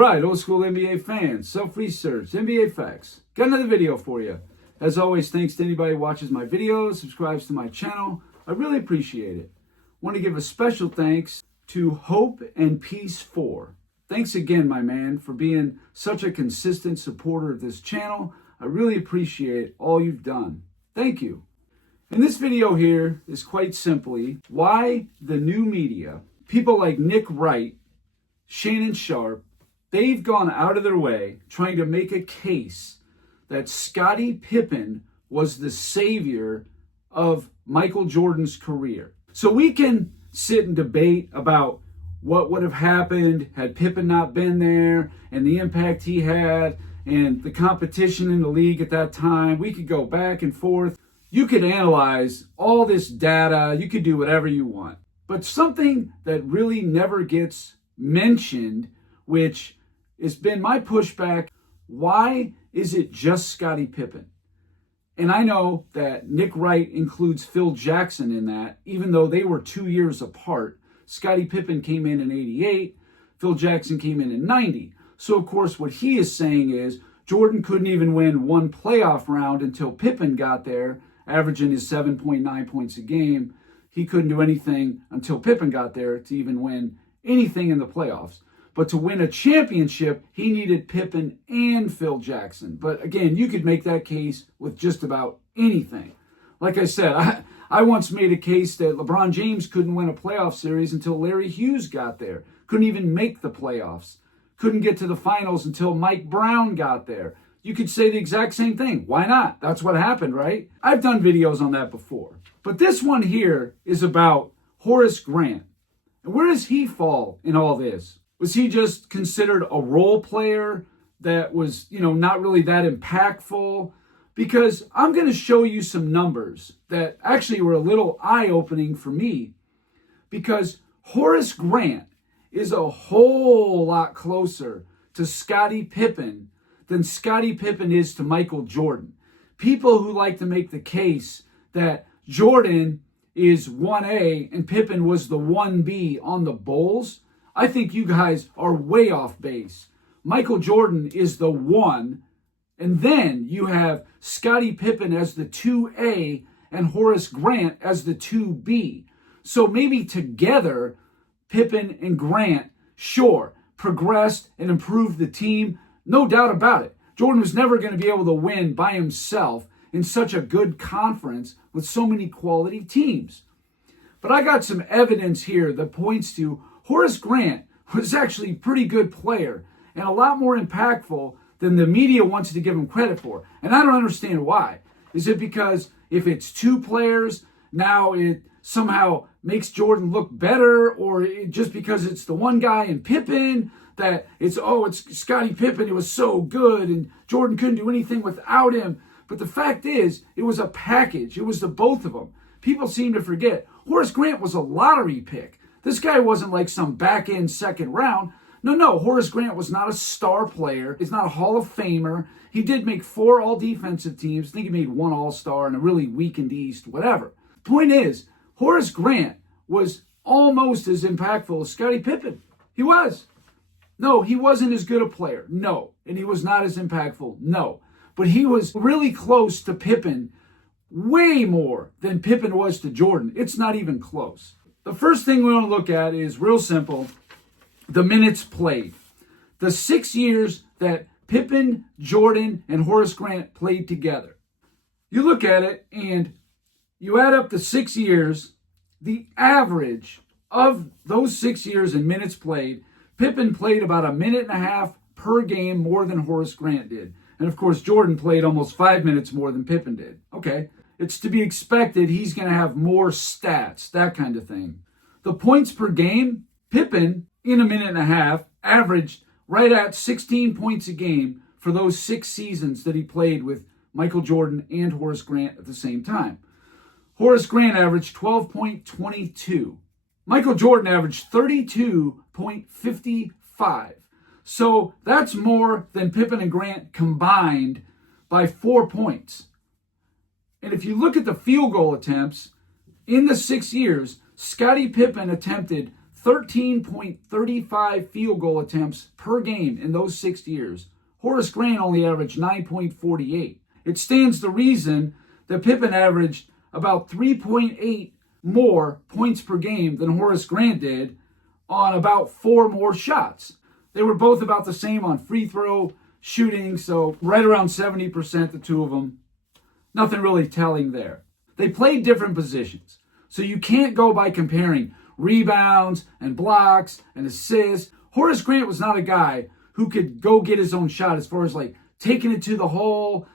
right, old school NBA fans, self-research, NBA facts. Got another video for you. As always, thanks to anybody who watches my videos, subscribes to my channel. I really appreciate it. Want to give a special thanks to Hope and Peace 4. Thanks again, my man, for being such a consistent supporter of this channel. I really appreciate all you've done. Thank you. And this video here is quite simply why the new media, people like Nick Wright, Shannon Sharp, they've gone out of their way trying to make a case that Scottie Pippen was the savior of Michael Jordan's career. So we can sit and debate about what would have happened had Pippen not been there and the impact he had and the competition in the league at that time. We could go back and forth. You could analyze all this data. You could do whatever you want. But something that really never gets mentioned, which has been my pushback, why is it just Scottie Pippen? And I know that Nick Wright includes Phil Jackson in that, even though they were 2 years apart. Scottie Pippen came in 88, Phil Jackson came in 90. So of course what he is saying is Jordan couldn't even win one playoff round until Pippen got there, averaging his 7.9 points a game. He couldn't do anything until Pippen got there to even win anything in the playoffs. But to win a championship, he needed Pippen and Phil Jackson. But again, you could make that case with just about anything. Like I said, I once made a case that LeBron James couldn't win a playoff series until Larry Hughes got there. Couldn't even make the playoffs. Couldn't get to the finals until Mike Brown got there. You could say the exact same thing. Why not? That's what happened, right? I've done videos on that before. But this one here is about Horace Grant. And where does he fall in all this? Was he just considered a role player that was, not really that impactful? Because I'm going to show you some numbers that actually were a little eye-opening for me. Because Horace Grant is a whole lot closer to Scottie Pippen than Scottie Pippen is to Michael Jordan. People who like to make the case that Jordan is 1A and Pippen was the 1B on the Bulls, I think you guys are way off base. Michael Jordan is the 1, and then you have Scottie Pippen as the 2A and Horace Grant as the 2B. So maybe together, Pippen and Grant, sure, progressed and improved the team. No doubt about it. Jordan was never going to be able to win by himself in such a good conference with so many quality teams. But I got some evidence here that points to Horace Grant was actually a pretty good player and a lot more impactful than the media wants to give him credit for. And I don't understand why. Is it because if it's two players, now it somehow makes Jordan look better, or just because it's the one guy in Pippen that it's Scottie Pippen, it was so good and Jordan couldn't do anything without him? But the fact is, it was a package. It was the both of them. People seem to forget. Horace Grant was a lottery pick. This guy wasn't like some back-end second round. No, Horace Grant was not a star player. He's not a Hall of Famer. He did make 4 all-defensive teams. I think he made 1 all-star in a really weakened East, whatever. Point is, Horace Grant was almost as impactful as Scottie Pippen. He was. No, he wasn't as good a player. No. And he was not as impactful. No. But he was really close to Pippen, way more than Pippen was to Jordan. It's not even close. The first thing we want to look at is real simple, the minutes played. The 6 years that Pippen, Jordan, and Horace Grant played together. You look at it and you add up the 6 years, the average of those 6 years in minutes played, Pippen played about 1.5 minutes per game more than Horace Grant did. And of course, Jordan played almost 5 minutes more than Pippen did. Okay, it's to be expected he's going to have more stats, that kind of thing. The points per game, Pippen, in 1.5 minutes, averaged right at 16 points a game for those 6 seasons that he played with Michael Jordan and Horace Grant at the same time. Horace Grant averaged 12.22. Michael Jordan averaged 32.55. So that's more than Pippen and Grant combined by 4 points. And if you look at the field goal attempts, in the 6 years, Scottie Pippen attempted 13.35 field goal attempts per game in those 6 years. Horace Grant only averaged 9.48. It stands to reason that Pippen averaged about 3.8 more points per game than Horace Grant did on about 4 more shots. They were both about the same on free throw shooting, so right around 70%, the two of them. Nothing really telling there. They played different positions, so you can't go by comparing rebounds and blocks and assists. Horace Grant was not a guy who could go get his own shot as far as like taking it to the hole,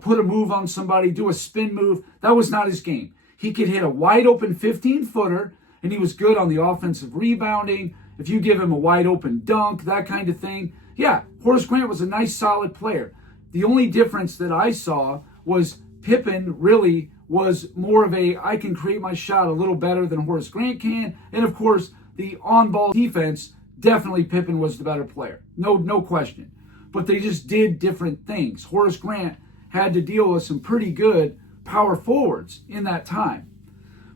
put a move on somebody, do a spin move. That was not his game. He could hit a wide open 15-footer, and he was good on the offensive rebounding. If you give him a wide open dunk, that kind of thing. Yeah, Horace Grant was a nice, solid player. The only difference that I saw was Pippen really was more of I can create my shot a little better than Horace Grant can. And of course, the on-ball defense, definitely Pippen was the better player. No question. But they just did different things. Horace Grant had to deal with some pretty good power forwards in that time.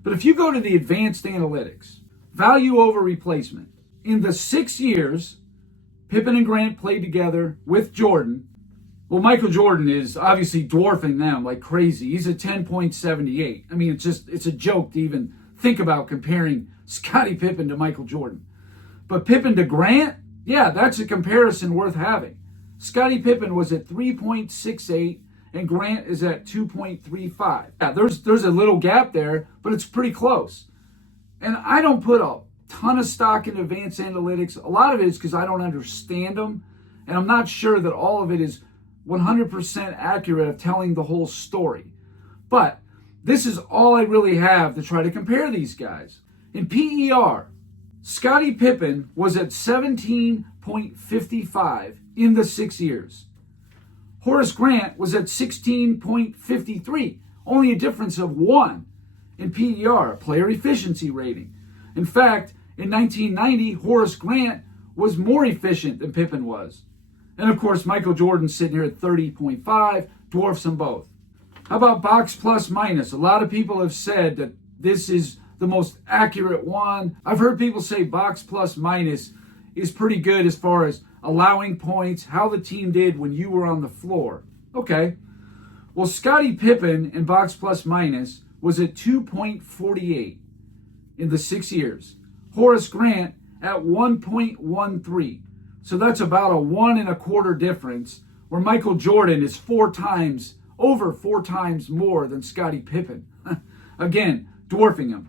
But if you go to the advanced analytics, value over replacement, in the 6 years Pippen and Grant played together with Jordan, well, Michael Jordan is obviously dwarfing them like crazy. He's at 10.78. I mean, it's a joke to even think about comparing Scottie Pippen to Michael Jordan. But Pippen to Grant, yeah, that's a comparison worth having. Scottie Pippen was at 3.68 and Grant is at 2.35. Yeah, there's a little gap there, but it's pretty close. And I don't put a ton of stock in advanced analytics. A lot of it is because I don't understand them, and I'm not sure that all of it is 100% accurate of telling the whole story. But this is all I really have to try to compare these guys. In PER, Scottie Pippen was at 17.55 in the 6 years. Horace Grant was at 16.53, only a difference of 1 in PER, player efficiency rating. In fact, in 1990, Horace Grant was more efficient than Pippen was. And of course, Michael Jordan's sitting here at 30.5, dwarfs them both. How about box plus minus? A lot of people have said that this is the most accurate one. I've heard people say box plus minus is pretty good as far as allowing points, how the team did when you were on the floor. Okay. Well, Scottie Pippen in box plus minus was at 2.48 in the 6 years. Horace Grant at 1.13. So that's about a 1 1/4 difference, where Michael Jordan is over four times more than Scottie Pippen. Again, dwarfing him.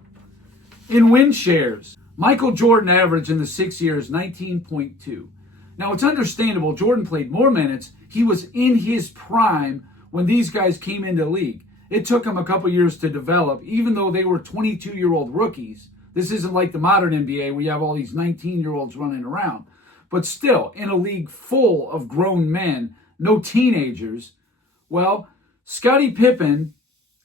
In win shares, Michael Jordan averaged in the 6 years 19.2. Now, it's understandable. Jordan played more minutes. He was in his prime when these guys came into the league. It took him a couple years to develop, even though they were 22-year-old rookies. This isn't like the modern NBA where you have all these 19-year-olds running around. But still, in a league full of grown men, no teenagers, well, Scottie Pippen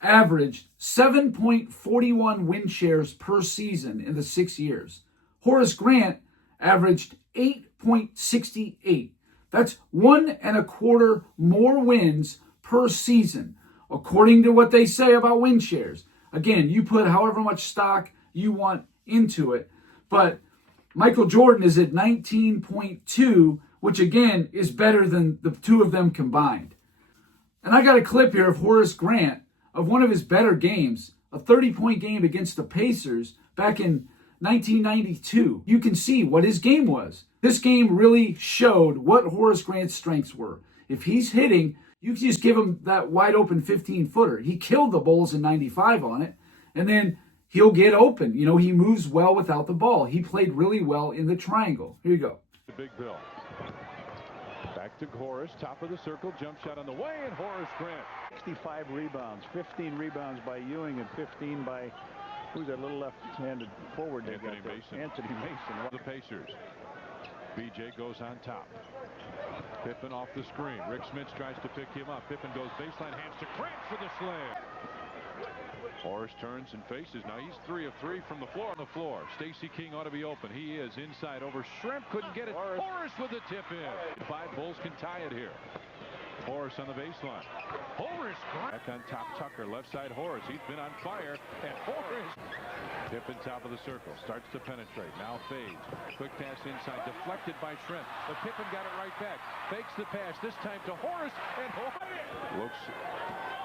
averaged 7.41 win shares per season in the 6 years. Horace Grant averaged 8.68. That's 1 1/4 more wins per season, according to what they say about win shares. Again, you put however much stock you want into it. But Michael Jordan is at 19.2, which again is better than the two of them combined. And I got a clip here of Horace Grant of one of his better games, a 30-point game against the Pacers back in 1992. You can see what his game was. This game really showed what Horace Grant's strengths were. If he's hitting, you can just give him that wide open 15-footer. He killed the Bulls in 95 on it, and then he'll get open. He moves well without the ball. He played really well in the triangle. Here you go. Big Bill. Back to Horace, top of the circle, jump shot on the way, and Horace Grant. 65 rebounds, 15 rebounds by Ewing and 15 by, who's that little left-handed forward? Anthony Mason. Anthony Mason. The Pacers. BJ goes on top. Pippen off the screen. Rick Smits tries to pick him up. Pippen goes baseline, hands to Grant for the slam. Horace turns and faces. Now he's 3 of 3 from the floor. On the floor, Stacey King ought to be open. He is inside over Shrimp. Couldn't get it. Horace with the tip in. 5 Bulls can tie it here. Horace on the baseline. Horace Grant. Back on top, Tucker. Left side, Horace. He's been on fire. And Horace. Pippen top of the circle. Starts to penetrate. Now fades. Quick pass inside. Deflected by Shrimp. But Pippen got it right back. Fakes the pass. This time to Horace. And Horace looks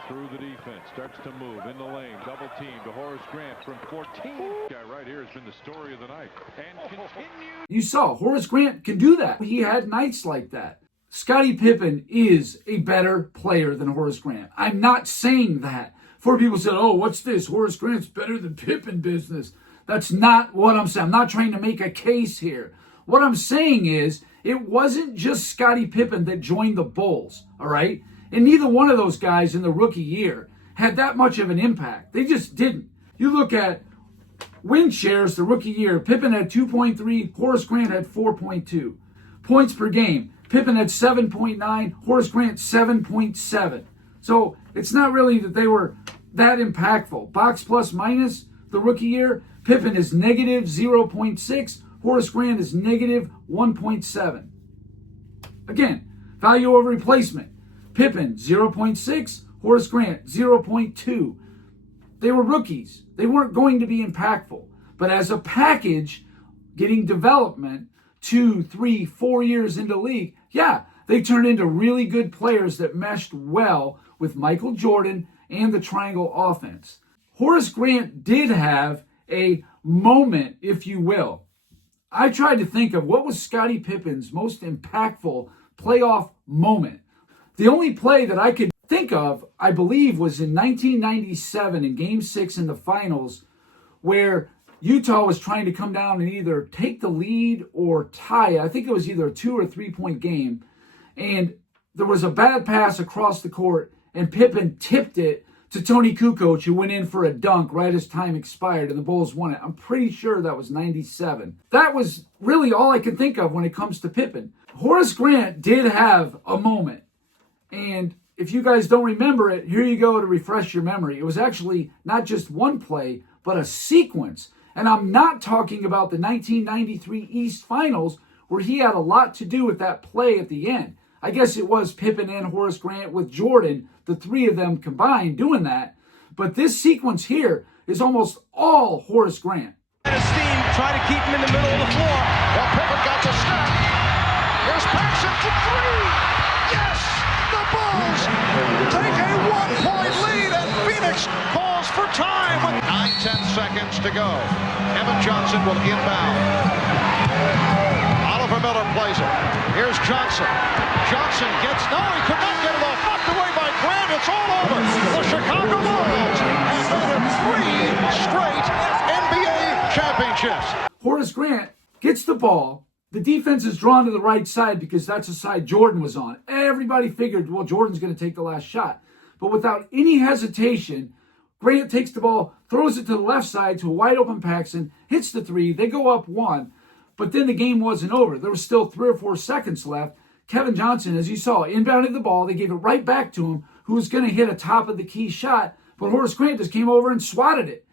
through the defense. Starts to move in the lane. Double team to Horace Grant from 14. Guy right here has been the story of the night. And continues. You saw Horace Grant can do that. He had nights like that. Scottie Pippen is a better player than Horace Grant. I'm not saying that. Before people said, oh, what's this? Horace Grant's better than Pippen business. That's not what I'm saying. I'm not trying to make a case here. What I'm saying is it wasn't just Scottie Pippen that joined the Bulls, all right? And neither one of those guys in the rookie year had that much of an impact. They just didn't. You look at win shares the rookie year. Pippen had 2.3. Horace Grant had 4.2. Points per game. Pippen had 7.9, Horace Grant 7.7. So it's not really that they were that impactful. Box plus minus the rookie year, Pippen is negative 0.6, Horace Grant is negative 1.7. Again, value over replacement. Pippen 0.6, Horace Grant 0.2. They were rookies. They weren't going to be impactful. But as a package, getting development, 2, 3, 4 years into the league, yeah, they turned into really good players that meshed well with Michael Jordan and the triangle offense. Horace Grant did have a moment, if you will. I tried to think of what was Scottie Pippen's most impactful playoff moment. The only play that I could think of, I believe, was in 1997 in Game 6 in the finals, where Utah was trying to come down and either take the lead or tie. I think it was either a 2 or 3 point game. And there was a bad pass across the court, and Pippen tipped it to Tony Kukoc, who went in for a dunk right as time expired, and the Bulls won it. I'm pretty sure that was 97. That was really all I could think of when it comes to Pippen. Horace Grant did have a moment. And if you guys don't remember it, here you go to refresh your memory. It was actually not just one play, but a sequence. And I'm not talking about the 1993 East Finals, where he had a lot to do with that play at the end. I guess it was Pippen and Horace Grant with Jordan, the three of them combined doing that. But this sequence here is almost all Horace Grant. Steam, try to keep him in the middle of the floor. Well, Pippen got the step. Here's Paxson for three. Yes! The Bulls take a 1-point lead, and Phoenix calls for time with 9-10 seconds to go. Evan Johnson will inbound. Oliver Miller plays it. Here's Johnson. Johnson gets, no, he could not get it off. Knocked away by Grant. It's all over. The Chicago Bulls have made it 3 straight NBA championships. Horace Grant gets the ball. The defense is drawn to the right side because that's the side Jordan was on. Everybody figured, well, Jordan's going to take the last shot. But without any hesitation, Grant takes the ball, throws it to the left side to a wide open Paxson, hits the three. They go up 1. But then the game wasn't over. There was still 3 or 4 seconds left. Kevin Johnson, as you saw, inbounded the ball. They gave it right back to him, who was going to hit a top of the key shot. But Horace Grant just came over and swatted it.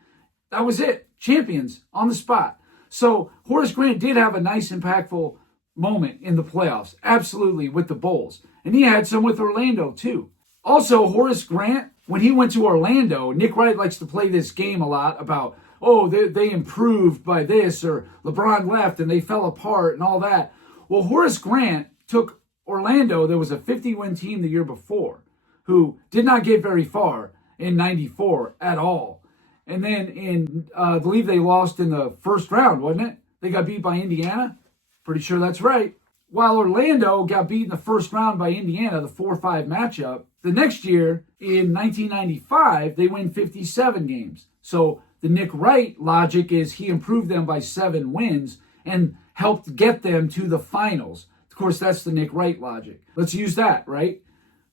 That was it. Champions on the spot. So Horace Grant did have a nice, impactful moment in the playoffs. Absolutely, with the Bulls. And he had some with Orlando, too. Also, Horace Grant, when he went to Orlando, Nick Wright likes to play this game a lot about, oh, they improved by this, or LeBron left and they fell apart and all that. Well, Horace Grant took Orlando, there was a 50-win team the year before, who did not get very far in 94 at all. And then I believe they lost in the first round, wasn't it? They got beat by Indiana. Pretty sure that's right. While Orlando got beat in the first round by Indiana, the 4-5 matchup, the next year, in 1995, they win 57 games. So the Nick Wright logic is he improved them by 7 wins and helped get them to the finals. Of course, that's the Nick Wright logic. Let's use that, right?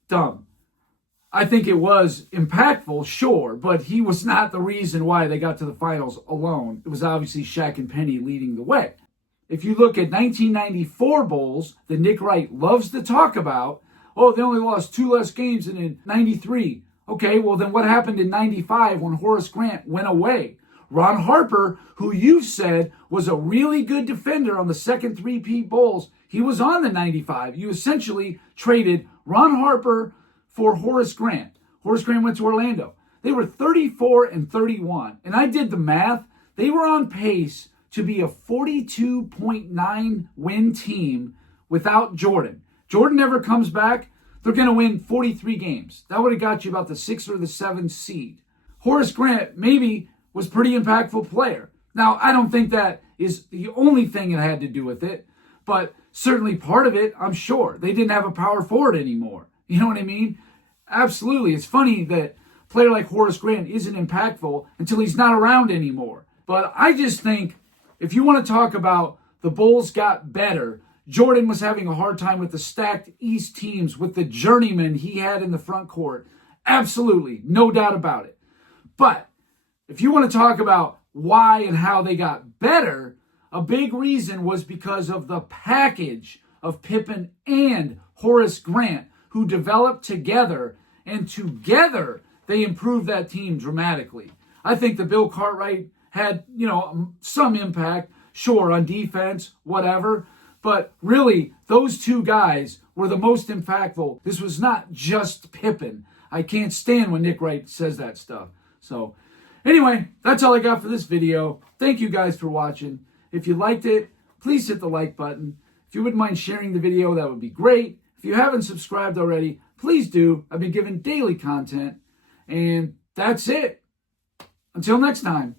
Dumb. I think it was impactful, sure, but he was not the reason why they got to the finals alone. It was obviously Shaq and Penny leading the way. If you look at 1994 Bulls, that Nick Wright loves to talk about, oh, they only lost 2 less games than in 93. Okay, well then what happened in 95 when Horace Grant went away? Ron Harper, who you said was a really good defender on the second three-peat Bulls, he was on the 95. You essentially traded Ron Harper for Horace Grant. Horace Grant went to Orlando. They were 34-31. And I did the math. They were on pace to be a 42.9 win team without Jordan. Jordan never comes back. They're going to win 43 games. That would have got you about the 6th or the 7th seed. Horace Grant maybe was a pretty impactful player. Now, I don't think that is the only thing that had to do with it, but certainly part of it, I'm sure. They didn't have a power forward anymore. You know what I mean? Absolutely. It's funny that a player like Horace Grant isn't impactful until he's not around anymore. But I just think if you want to talk about the Bulls got better, Jordan was having a hard time with the stacked East teams, with the journeyman he had in the front court. Absolutely, no doubt about it. But if you want to talk about why and how they got better, a big reason was because of the package of Pippen and Horace Grant, who developed together, and together they improved that team dramatically. I think that Bill Cartwright had, some impact, sure, on defense, whatever. But really, those two guys were the most impactful. This was not just Pippen. I can't stand when Nick Wright says that stuff. So anyway, that's all I got for this video. Thank you guys for watching. If you liked it, please hit the like button. If you wouldn't mind sharing the video, that would be great. If you haven't subscribed already, please do. I've been giving daily content. And that's it. Until next time.